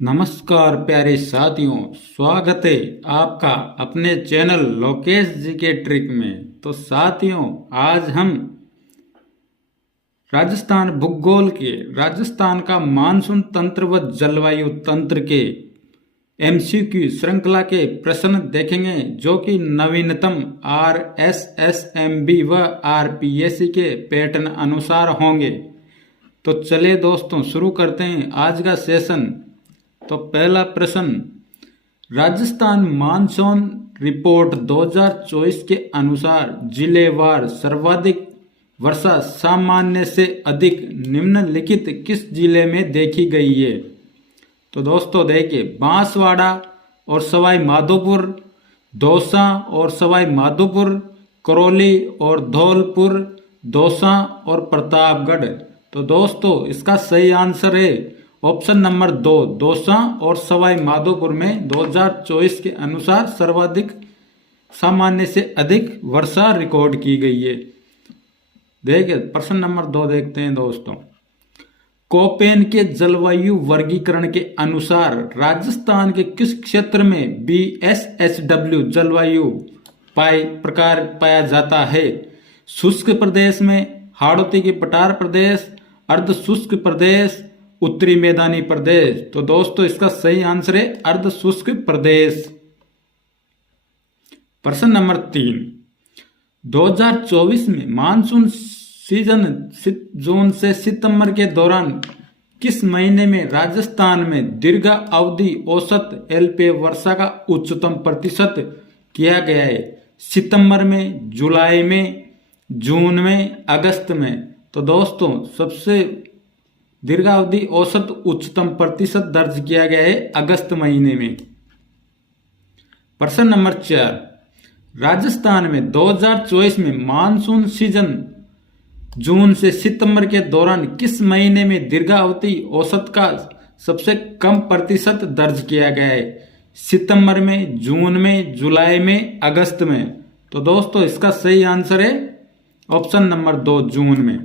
नमस्कार प्यारे साथियों, स्वागत है आपका अपने चैनल लोकेश जी के ट्रिक में। तो साथियों, आज हम राजस्थान भूगोल के राजस्थान का मानसून तंत्र व जलवायु तंत्र के एमसीक्यू श्रृंखला के प्रश्न देखेंगे, जो कि नवीनतम RSSMB व RPSC के पैटर्न अनुसार होंगे। तो चलिए दोस्तों, शुरू करते हैं आज का सेशन। तो पहला प्रश्न, राजस्थान मानसून रिपोर्ट 2024 के अनुसार जिलेवार सर्वाधिक वर्षा सामान्य से अधिक निम्नलिखित किस जिले में देखी गई है? तो दोस्तों देखिए, बांसवाड़ा और सवाई माधोपुर, दौसा और सवाई माधोपुर, करौली और धौलपुर, दौसा और प्रतापगढ़। तो दोस्तों इसका सही आंसर है ऑप्शन नंबर 2, दौसा और सवाई माधोपुर में 2024 के अनुसार सर्वाधिक सामान्य से अधिक वर्षा रिकॉर्ड की गई है। देखिए प्रश्न नंबर 2 देखते हैं दोस्तों। कोपेन के जलवायु वर्गीकरण के अनुसार राजस्थान के किस क्षेत्र में BSHW जलवायु प्रकार पाया जाता है? शुष्क प्रदेश में, हाड़ौती की पठार प्रदेश, अर्ध शुष्क प्रदेश, उत्तरी मैदानी प्रदेश। तो दोस्तों इसका सही आंसर है अर्ध शुष्क प्रदेश। प्रश्न नंबर 3, 2024 में मानसून सीजन जून से सितंबर के दौरान किस महीने में राजस्थान में दीर्घ अवधि औसत LPA वर्षा का उच्चतम प्रतिशत किया गया है? सितंबर में, जुलाई में, जून में, अगस्त में? तो दोस्तों सबसे दीर्घावधि औसत उच्चतम प्रतिशत दर्ज किया गया है अगस्त महीने में। प्रश्न नंबर 4, राजस्थान में 2024 में मानसून सीजन जून से सितंबर के दौरान किस महीने में दीर्घावधि औसत का सबसे कम प्रतिशत दर्ज किया गया है? सितंबर में, जून में, जुलाई में, अगस्त में? तो दोस्तों इसका सही आंसर है ऑप्शन नंबर 2, जून में।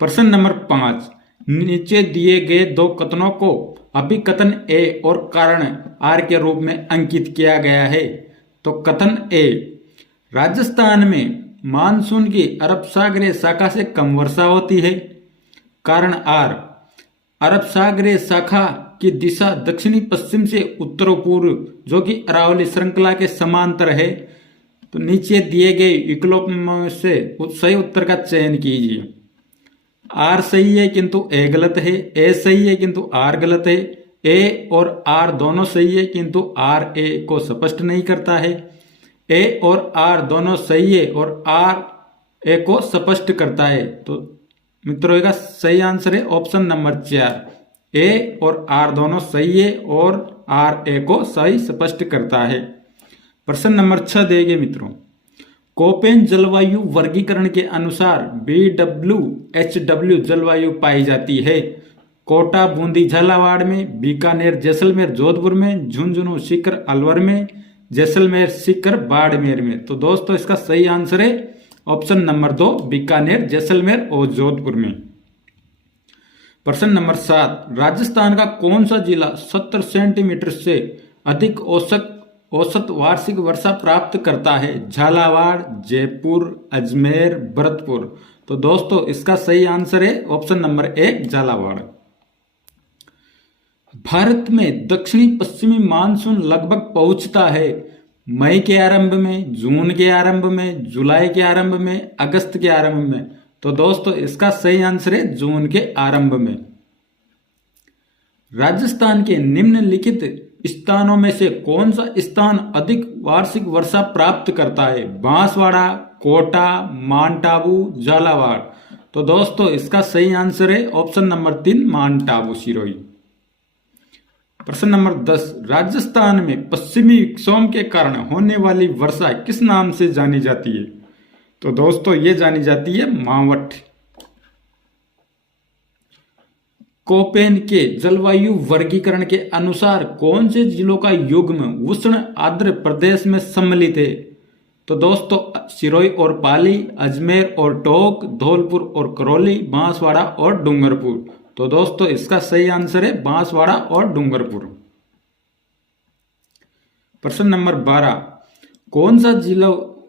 प्रश्न नंबर 5, नीचे दिए गए दो कथनों को अभिकथन A और कारण R के रूप में अंकित किया गया है। तो कथन A, राजस्थान में मानसून की अरब सागरीय शाखा से कम वर्षा होती है। कारण R, अरब सागरीय शाखा की दिशा दक्षिणी पश्चिम से उत्तर पूर्व, जो कि अरावली श्रृंखला के समांतर है। तो नीचे दिए गए विकल्पों में से सही उत्तर का चयन कीजिए। R सही है किंतु A गलत है, A सही है किंतु R गलत है, A और R दोनों सही है किंतु R A को स्पष्ट नहीं करता है, A और R दोनों सही है और R A को स्पष्ट करता है। तो मित्रों का सही आंसर है ऑप्शन नंबर 4, A और R दोनों सही है और R A को सही स्पष्ट करता है। प्रश्न नंबर 6 देंगे मित्रों। कोपेन जलवायु वर्गीकरण के अनुसार BWHW जलवायु पाई जाती है। कोटा, बूंदी, झालावाड़ में, बीकानेर, जैसलमेर, जोधपुर में, झुंझुनू, सीकर, अलवर में, जैसलमेर, सीकर, बाड़मेर में? तो दोस्तों इसका सही आंसर है ऑप्शन नंबर 2, बीकानेर, जैसलमेर और जोधपुर में। प्रश्न नंबर 7, राजस्थान का कौन सा जिला 70 सेंटीमीटर से अधिक औसत वार्षिक वर्षा प्राप्त करता है? झालावाड़, जयपुर, अजमेर, भरतपुर? तो दोस्तों इसका सही आंसर है ऑप्शन नंबर 1, झालावाड़। भारत में दक्षिणी पश्चिमी मानसून लगभग पहुंचता है मई के आरंभ में, जून के आरंभ में, जुलाई के आरंभ में, अगस्त के आरंभ में? तो दोस्तों इसका सही आंसर है जून के आरंभ में। राजस्थान के निम्नलिखित स्थानों में से कौन सा स्थान अधिक वार्षिक वर्षा प्राप्त करता है? बांसवाड़ा, कोटा, माउंट आबू, झालावाड़? तो दोस्तों इसका सही आंसर है option number 3, mount Abu, Sirohi. प्रश्न नंबर 10, राजस्थान में पश्चिमी विक्षोभ के कारण होने वाली वर्षा किस नाम से जानी जाती है? तो दोस्तों ये जानी जाती है मावठ। कोपेन के जलवायु वर्गीकरण के अनुसार कौन से जिलों का युग्म उष्ण आर्द्र प्रदेश में सम्मिलित है? तो दोस्तों सिरोही और पाली, अजमेर और टोंक, धौलपुर और करौली, बांसवाड़ा और डूंगरपुर? तो दोस्तों इसका सही आंसर है बांसवाड़ा और डूंगरपुर। प्रश्न नंबर 12, कौन सा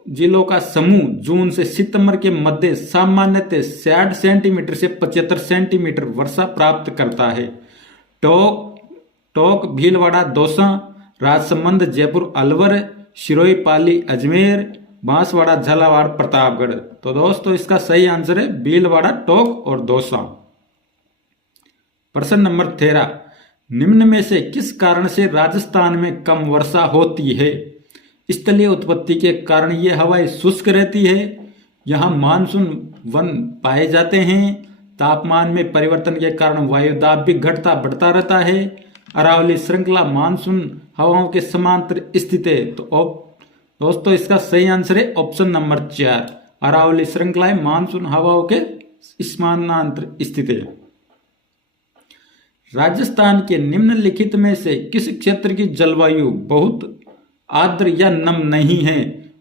जिलों का समूह जून से सितंबर के मध्य सामान्यतः 60 सेंटीमीटर से 75 सेंटीमीटर वर्षा प्राप्त करता है? टोंक, भीलवाड़ा, दौसा, राजसमंद, जयपुर, अलवर, सिरोही, पाली, अजमेर, बांसवाड़ा, झालावाड़, प्रतापगढ़। तो दोस्तों इसका सही आंसर है भीलवाड़ा, टोंक और दौसा। प्रश्न नंबर 13, निम्न में से किस कारण से राजस्थान में कम वर्षा होती है? स्थलीय उत्पत्ति के कारण ये हवाएं शुष्क रहती है, यहाँ मानसून वन पाए जाते हैं, तापमान में परिवर्तन के कारण वायुदाब भी घटता बढ़ता रहता है, अरावली श्रृंखला मानसून हवाओं के समांतर स्थित है। तो दोस्तों इसका सही आंसर है ऑप्शन नंबर 4, अरावली श्रृंखला मानसून हवाओं के समानांतर स्थित है। राजस्थान के निम्नलिखित में से किस क्षेत्र की जलवायु बहुत आर्द्र या नम नहीं है?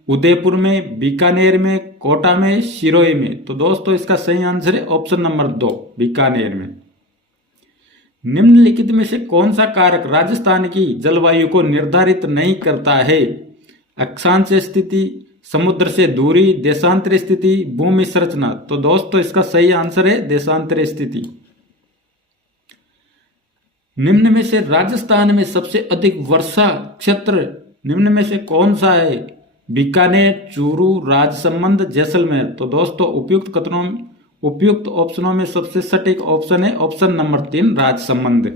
उदयपुर में, बीकानेर में, कोटा में, सिरोही में। तो दोस्तों इसका सही आंसर है ऑप्शन नंबर 2, बीकानेर में। निम्नलिखित में से कौन सा कारक राजस्थान की जलवायु को निर्धारित नहीं करता है? अक्षांश स्थिति, समुद्र से दूरी, देशांतर स्थिति, भूमि संरचना। तो दोस्तों इसका सही आंसर है देशांतर स्थिति। निम्न में से राजस्थान में सबसे अधिक वर्षा क्षेत्र निम्न में से कौन सा है? बीकानेर, चूरू, राजसमंद, जैसलमेर। तो दोस्तों उपयुक्त ऑप्शनों में सबसे सटीक ऑप्शन है ऑप्शन नंबर 3, राजसमंद।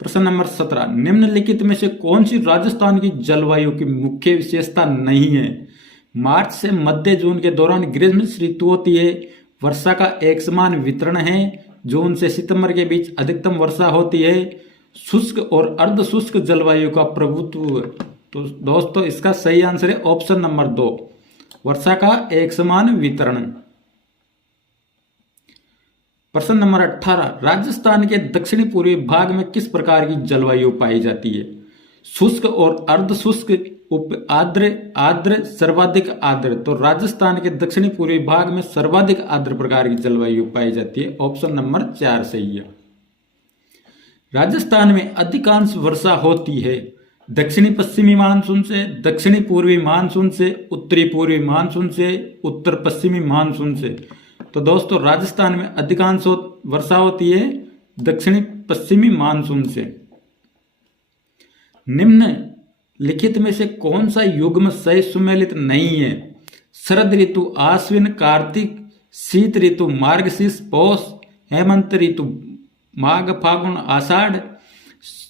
प्रश्न नंबर 17, निम्नलिखित में से कौन सी राजस्थान की जलवायु की मुख्य विशेषता नहीं है? मार्च से मध्य जून के दौरान ग्रीष्म ऋतु होती है, वर्षा का एक समान वितरण है, जून से सितंबर के बीच अधिकतम वर्षा होती है, शुष्क और अर्ध शुष्क जलवायु का प्रभुत्व। तो दोस्तों इसका सही आंसर है ऑप्शन नंबर 2, वर्षा का एक समान वितरण। प्रश्न नंबर 18, राजस्थान के दक्षिणी पूर्वी भाग में किस प्रकार की जलवायु पाई जाती है? शुष्क और अर्ध शुष्क, उप आर्द्र, आर्द्र, सर्वाधिक आर्द्र। तो राजस्थान के दक्षिणी पूर्वी भाग में सर्वाधिक आर्द्र प्रकार की जलवायु पाई जाती है, ऑप्शन नंबर 4 सही है। राजस्थान में अधिकांश वर्षा होती है दक्षिणी पश्चिमी मानसून से, दक्षिणी पूर्वी मानसून से, उत्तरी पूर्वी मानसून से, उत्तर पश्चिमी मानसून से। तो दोस्तों राजस्थान में अधिकांश वर्षा होती है दक्षिणी पश्चिमी मानसून से। निम्न लिखित में से कौन सा युग्म सही सुमेलित नहीं है? शरद ऋतु आश्विन कार्तिक, शीत ऋतु मार्गशीर्ष पौष, हेमंत ऋतु माघ फागुन आषाढ़,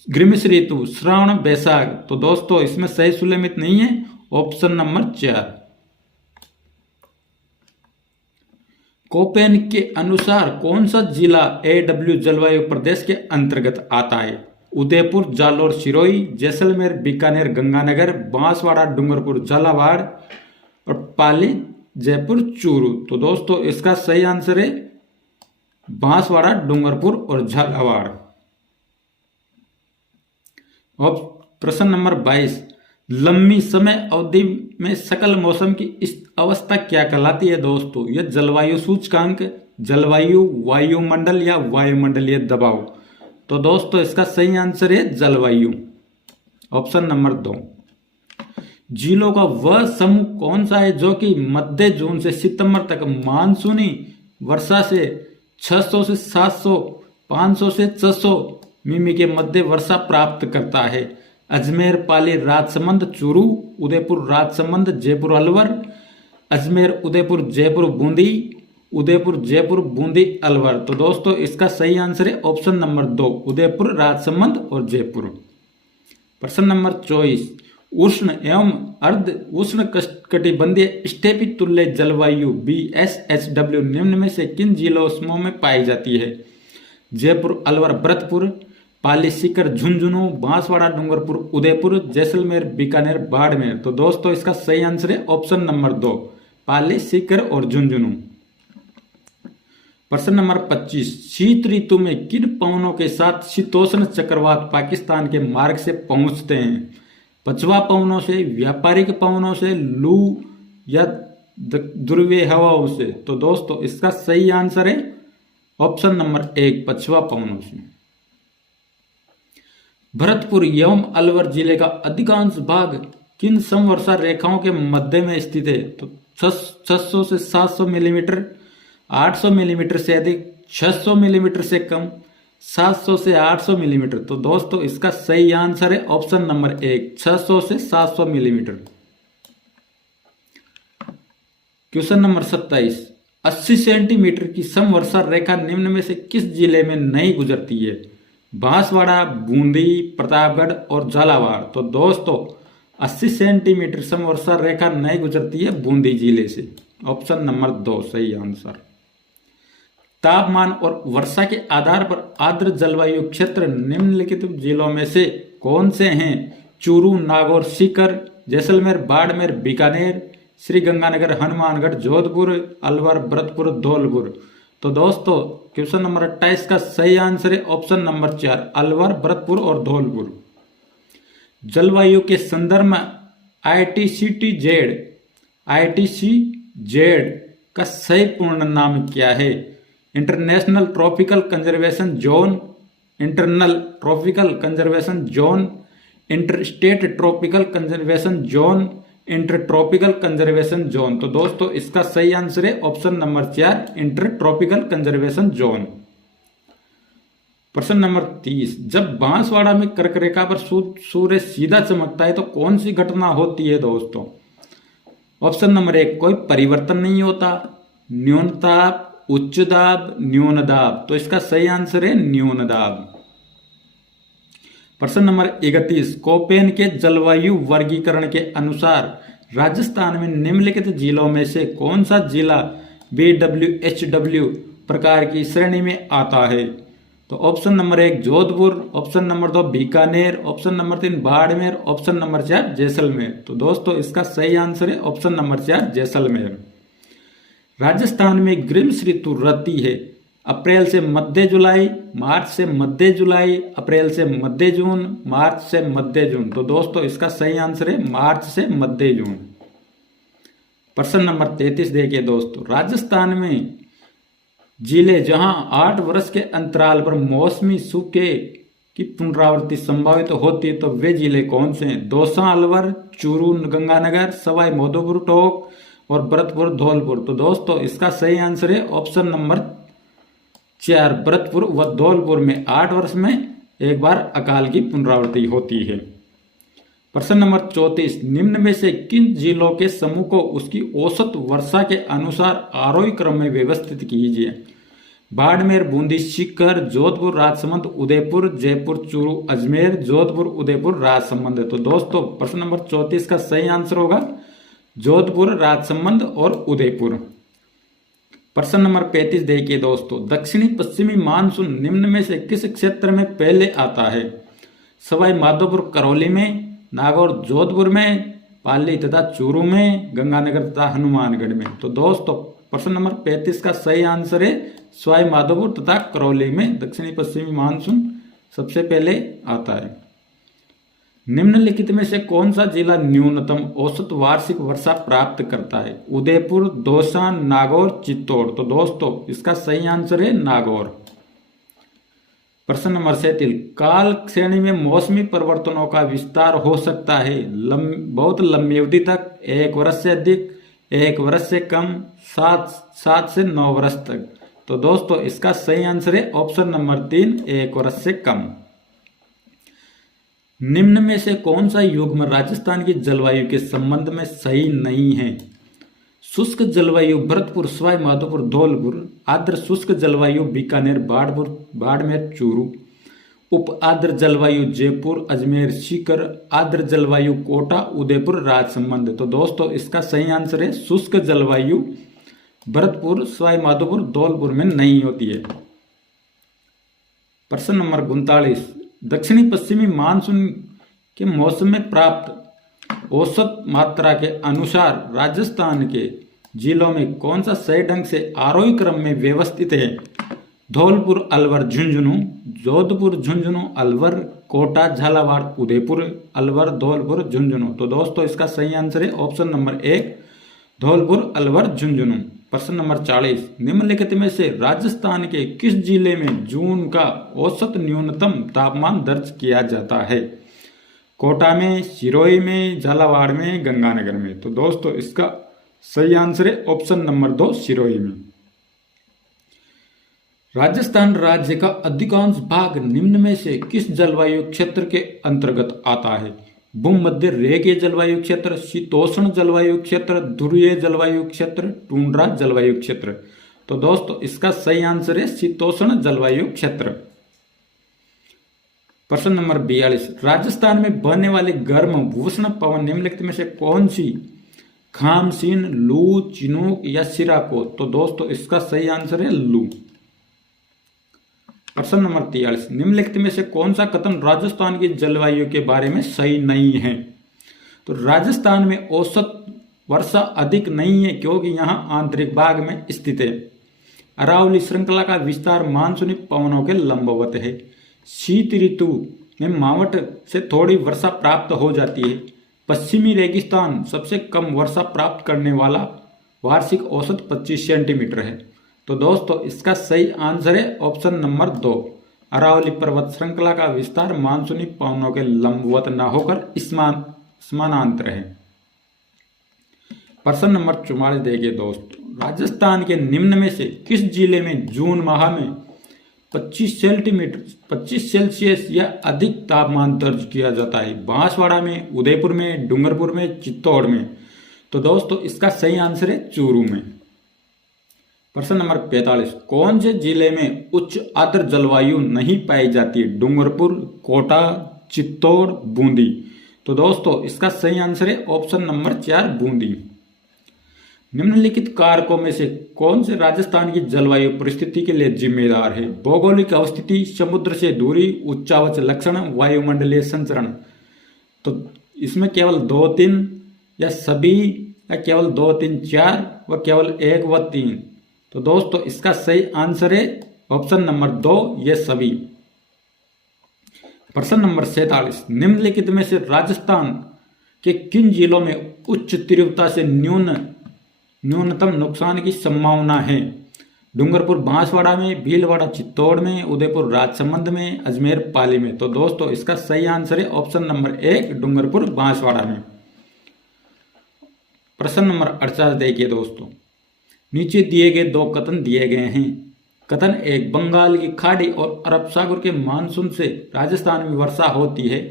ग्रीष्म ऋतु श्रावण बैसाख। तो दोस्तों इसमें सही सुमेलित नहीं है, ऑप्शन नंबर 4। कोपेन के अनुसार कौन सा जिला AW जलवायु प्रदेश के अंतर्गत आता है? उदयपुर, जालोर, सिरोही, जैसलमेर, बीकानेर, गंगानगर, बांसवाड़ा, डूंगरपुर, झालावाड़ और पाली, जयपुर, चूरू। तो दोस्तों इसका सही आंसर है बांसवाड़ा, डूंगरपुर और झालावाड़। और प्रश्न नंबर 22, लंबी समय अवधि में सकल मौसम की इस अवस्था क्या कहलाती है? दोस्तों यह जलवायु सूचकांक, जलवायु, वायुमंडल या वायुमंडलीय दबाव। तो दोस्तों इसका सही आंसर है जलवायु, ऑप्शन नंबर 2। जिलों का वह समूह कौन सा है जो कि मध्य जून से सितंबर तक मानसूनी वर्षा से 600 से 700, 500 से 600 मिमी के मध्य वर्षा प्राप्त करता है? अजमेर, पाली, राजसमंद, चूरू, उदयपुर, राजसमंद, जयपुर, अलवर, अजमेर, उदयपुर, जयपुर, बूंदी, उदयपुर, जयपुर, बूंदी, अलवर। तो दोस्तों इसका सही आंसर है ऑप्शन नंबर 2, उदयपुर, राजसमंद और जयपुर। प्रश्न नंबर 24, उष्ण एवं अर्ध उष्ण कटिबंधीय स्टेपी तुल्य जलवायु BSHW निम्न में से किन जिलों समूह में पाई जाती है? जयपुर, अलवर, भरतपुर, पाली, सीकर, झुंझुनू, बांसवाड़ा, डूंगरपुर, उदयपुर, जैसलमेर, बीकानेर, बाड़मेर। तो दोस्तों इसका सही आंसर है ऑप्शन नंबर 2, पाली, सीकर और झुंझुनू। प्रश्न नंबर 25, शीत ऋतु में किन पवनों के साथ शीतोष्ण चक्रवात पाकिस्तान के मार्ग से पहुंचते हैं? पछुआ पवनों से, व्यापारिक पवनों से, लू या ध्रुवीय हवाओं से। तो दोस्तों इसका सही आंसर है ऑप्शन नंबर 1 पछवा पवनों से। भरतपुर एवं अलवर जिले का अधिकांश भाग किन समवर्षा रेखाओं के मध्य में स्थित है? तो 600 से 700 मिलीमीटर, 800 मिलीमीटर से अधिक, 600 मिलीमीटर से कम, 700 से 800 मिलीमीटर। तो दोस्तों इसका सही आंसर है ऑप्शन नंबर 1 600 से 700 मिलीमीटर। क्वेश्चन नंबर 27, 80 सेंटीमीटर की समवर्षा रेखा निम्न में से किस जिले में नहीं गुजरती है? बांसवाड़ा, बूंदी, प्रतापगढ़ और झालावाड़। तो दोस्तों 80 सेंटीमीटर समवर्षा रेखा नहीं गुजरती है बूंदी जिले से। ऑप्शन नंबर 2 सही आंसर। तापमान और वर्षा के आधार पर आर्द्र जलवायु क्षेत्र निम्नलिखित जिलों में से कौन से हैं? चूरू, नागौर, सीकर, जैसलमेर, बाड़मेर, बीकानेर, श्री गंगानगर, हनुमानगढ़, जोधपुर, अलवर, भरतपुर, धौलपुर। तो दोस्तों क्वेश्चन नंबर 28 का सही आंसर है ऑप्शन नंबर 4 अलवर, भरतपुर और धौलपुर। जलवायु के संदर्भ में ITCZ का सही पूर्ण नाम क्या है? International tropical conservation zone, internal tropical conservation zone, interstate tropical conservation zone, inter tropical conservation zone. तो दोस्तों इसका सही आंसर है option number 4 inter tropical conservation zone. प्रश्न नंबर 30, जब बांसवाड़ा में कर्क रेखा पर सूर्य सीधा चमकता है तो कौन सी घटना होती है दोस्तों? ऑप्शन नंबर 1 कोई परिवर्तन नहीं होता, न्यून ताप, उच्च दाब, न्यून दाब। तो इसका सही आंसर है न्यून दाब। प्रश्न नंबर 31, कोपेन के जलवायु वर्गीकरण के अनुसार राजस्थान में निम्नलिखित जिलों में से कौन सा जिला BWHW प्रकार की श्रेणी में आता है? तो option number 1 Jodhpur, option number 2 Bikaner, option number 3 Barmer, option number 4 Jaisalmer. तो दोस्तों इसका सही आंसर है ऑप्शन नंबर 4 जैसलमेर। राजस्थान में ग्रीष्म ऋतु रहती है अप्रैल से मध्य जुलाई, मार्च से मध्य जुलाई, अप्रैल से मध्य जून, मार्च से मध्य जून। तो दोस्तों इसका सही आंसर है मार्च से मध्य जून। प्रश्न नंबर 33 देखिए दोस्तों, राजस्थान में जिले जहां 8 वर्ष के अंतराल पर मौसमी सूखे की पुनरावृत्ति संभावित होती है तो वे जिले कौन से हैं? दौसा, अलवर, चूरू, गंगानगर, सवाई माधोपुर, टोंक और भरतपुर, धौलपुर। तो दोस्तों इसका सही आंसर है ऑप्शन नंबर 4 भरतपुर व धौलपुर में 8 वर्ष में एक बार अकाल की पुनरावृत्ति होती है। प्रश्न नंबर 34, निम्न में से किन जिलों के समूह को उसकी औसत वर्षा के अनुसार आरोही क्रम में व्यवस्थित कीजिए? बाड़मेर, बूंदी, सीकर, जोधपुर, राजसमंद, उदयपुर, जयपुर, चूरू, अजमेर, जोधपुर, उदयपुर, राजसमंद। तो दोस्तों प्रश्न नंबर 34 का सही आंसर होगा जोधपुर, राजसमंद और उदयपुर। प्रश्न नंबर 35 देखिए दोस्तों, दक्षिणी पश्चिमी मानसून निम्न में से किस क्षेत्र में पहले आता है? सवाई माधोपुर, करौली में, नागौर, जोधपुर में, पाली तथा चूरू में, गंगानगर तथा हनुमानगढ़ में। तो दोस्तों प्रश्न नंबर 35 का सही आंसर है सवाई माधोपुर तथा करौली में दक्षिणी पश्चिमी मानसून सबसे पहले आता है। निम्नलिखित में से कौन सा जिला न्यूनतम औसत वार्षिक वर्षा प्राप्त करता है? उदयपुर, दौसा, नागौर, चित्तौड़। तो दोस्तों इसका सही आंसर है नागौर। प्रश्न नंबर 37, काल श्रेणी में मौसमी परिवर्तनों का विस्तार हो सकता है बहुत लंबी अवधि तक, 1 वर्ष से अधिक, 1 वर्ष से कम, 7 से 9 वर्ष तक। तो दोस्तों इसका सही आंसर है ऑप्शन नंबर 3 1 वर्ष से कम। निम्न में से कौन सा युग्म राजस्थान की जलवायु के संबंध में सही नहीं है? शुष्क जलवायु भरतपुर, सवाई माधोपुर, धौलपुर, आर्द्र शुष्क जलवायु बीकानेर, बाड़मेर, चूरू, उप आर्द्र जलवायु जयपुर, अजमेर, सीकर, आर्द्र जलवायु कोटा, उदयपुर, राजसमंद। तो दोस्तों इसका सही आंसर है शुष्क जलवायु भरतपुर, सवाई माधोपुर, धौलपुर में नहीं होती है। प्रश्न नंबर 39, दक्षिणी पश्चिमी मानसून के मौसम में प्राप्त औसत मात्रा के अनुसार राजस्थान के जिलों में कौन सा सही ढंग से आरोही क्रम में व्यवस्थित है? धौलपुर, अलवर, झुंझुनू, जोधपुर, झुंझुनू, अलवर, कोटा, झालावाड़, उदयपुर, अलवर, धौलपुर, झुंझुनू। तो दोस्तों इसका सही आंसर है ऑप्शन नंबर 1 धौलपुर, अलवर, झुंझुनू। प्रश्न नंबर 40, निम्नलिखित में से राजस्थान के किस जिले में जून का औसत न्यूनतम तापमान दर्ज किया जाता है? कोटा में, सिरोही में, झालावाड़ में, गंगानगर में। तो दोस्तों इसका सही आंसर है ऑप्शन नंबर 2, सिरोही में। राजस्थान राज्य का अधिकांश भाग निम्न में से किस जलवायु क्षेत्र के अंतर्गत आता है? भूमध्य रेखीय जलवायु क्षेत्र, शीतोष्ण जलवायु क्षेत्र, ध्रुवीय जलवायु क्षेत्र, टुंड्रा जलवायु क्षेत्र। तो दोस्तों इसका सही आंसर है शीतोष्ण जलवायु क्षेत्र। प्रश्न नंबर 42, राजस्थान में बहने वाली गर्म उष्ण पवन निम्नलिखित में से कौन सी खामसीन, लू, चिनूक या सिराको? तो दोस्तों इसका सही आंसर है लू। प्रश्न नंबर 43, निम्नलिखित में से कौन सा कथन राजस्थान की जलवायु के बारे में सही नहीं है? तो राजस्थान में औसत वर्षा अधिक नहीं है क्योंकि यहां आंतरिक भाग में स्थित है। अरावली श्रृंखला का विस्तार मानसूनी पवनों के लंबवत है। शीत ऋतु में मावट से थोड़ी वर्षा प्राप्त हो जाती है। पश्चिमी रेगिस्तान सबसे कम वर्षा प्राप्त करने वाला वार्षिक औसत 25 सेंटीमीटर है। तो दोस्तों इसका सही आंसर है ऑप्शन नंबर 2, अरावली पर्वत श्रृंखला का विस्तार मानसूनी पवनों के लंबवत न होकर समानांतर है। प्रश्न नंबर 44 देखिए दोस्तों, राजस्थान के निम्न में से किस जिले में जून माह में 25 सेल्सियस या अधिक तापमान दर्ज किया जाता है? बांसवाड़ा में, उदयपुर में, डूंगरपुर में, चित्तौड़ में। तो दोस्तों इसका सही आंसर है चूरू में। प्रश्न नंबर 45, कौन से जिले में उच्च आर्द्र जलवायु नहीं पाई जाती? डूंगरपुर, कोटा, चित्तौड़, बूंदी। तो दोस्तों इसका सही आंसर है ऑप्शन नंबर 4, बूंदी। निम्नलिखित कारकों में से कौन से राजस्थान की जलवायु परिस्थिति के लिए जिम्मेदार है? भौगोलिक अवस्थिति, समुद्र से दूरी, उच्चावच लक्षण, वायुमंडलीय संचरण। तो इसमें केवल 2, 3 या सभी, या केवल 2, 3, 4 व केवल 1 व 3। तो दोस्तों इसका सही आंसर है ऑप्शन नंबर 2, ये सभी। प्रश्न नंबर 47, निम्नलिखित में से राजस्थान के किन जिलों में उच्च तीव्रता से न्यूनतम नुकसान की संभावना है? डूंगरपुर बांसवाड़ा में, भीलवाड़ा चित्तौड़ में, उदयपुर राजसमंद में, अजमेर पाली में। तो दोस्तों इसका सही आंसर है ऑप्शन नंबर 1, डूंगरपुर बांसवाड़ा में। प्रश्न नंबर 48 देखिए दोस्तों, नीचे दिए गए 2 कथन दिए गए हैं। कथन 1, बंगाल की खाड़ी और अरब सागर के मानसून से राजस्थान में वर्षा होती है।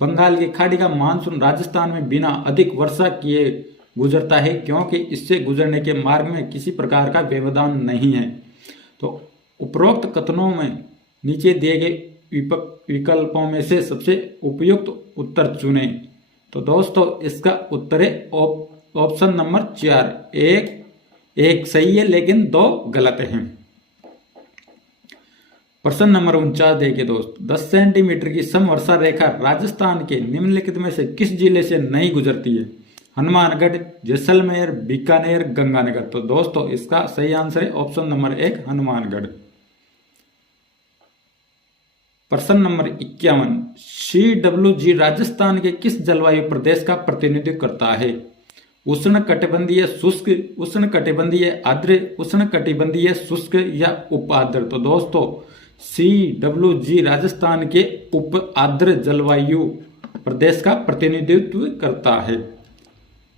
बंगाल की खाड़ी का मानसून राजस्थान में बिना अधिक वर्षा किए गुजरता है क्योंकि इससे गुजरने के मार्ग में किसी प्रकार का व्यवधान नहीं है। तो उपरोक्त कथनों में नीचे दिए गए विकल्पों में से सबसे उपयुक्त उत्तर चुने। तो दोस्तों इसका उत्तर है ऑप्शन नंबर 4, एक सही है लेकिन 2 गलत हैं। प्रश्न नंबर 49 देखिए दोस्त, 10 सेंटीमीटर की समवर्षा रेखा राजस्थान के निम्नलिखित में से किस जिले से नहीं गुजरती है? हनुमानगढ़, जैसलमेर, बीकानेर, गंगानगर। तो दोस्तों इसका सही आंसर है ऑप्शन नंबर 1, हनुमानगढ़। प्रश्न नंबर 51, CWG राजस्थान के किस जलवायु प्रदेश का प्रतिनिधित्व करता है? उष्ण कटिबंधीय शुष्क, उष्ण कटिबंधीय आर्द्र, उष्ण कटिबंधीय शुष्क या उप आर्द्र। तो दोस्तों CWG राजस्थान के उप आर्द्र जलवायु प्रदेश का प्रतिनिधित्व करता है।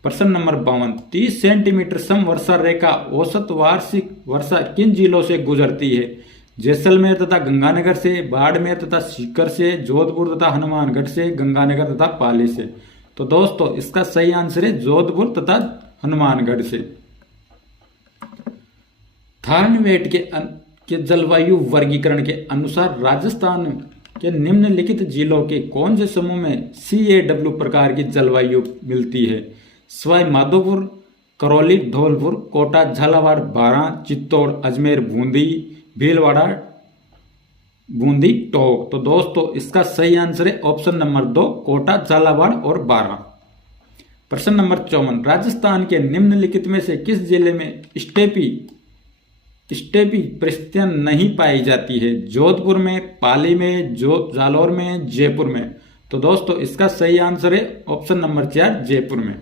प्रश्न नंबर 52, 30 सेंटीमीटर समवर्षा रेखा औसत वार्षिक वर्षा किन जिलों से गुजरती है? जैसलमेर तथा गंगानगर से, बाड़मेर तथा सीकर से, जोधपुर तथा हनुमानगढ़ से, गंगानगर तथा पाली से। तो दोस्तों इसका सही आंसर है जोधपुर तथा हनुमानगढ़ से। थार्नवेट के जलवायु वर्गीकरण के अनुसार राजस्थान के निम्नलिखित जिलों के कौन से समूह में CAW प्रकार की जलवायु मिलती है? सवाई माधोपुर, करौली, धौलपुर, कोटा, झालावाड़, बारां, चित्तौड़, अजमेर, बूंदी, भीलवाड़ा, बूंदी, टोंक। तो दोस्तों इसका सही आंसर है ऑप्शन नंबर 2, कोटा, झालावाड़ और बारां। प्रश्न नंबर 54, राजस्थान के निम्नलिखित में से किस जिले में स्टेपी परिस्थितियां नहीं पाई जाती है? जोधपुर में, पाली में, जालौर में, जयपुर में। तो दोस्तों इसका सही आंसर है ऑप्शन नंबर 4, जयपुर में।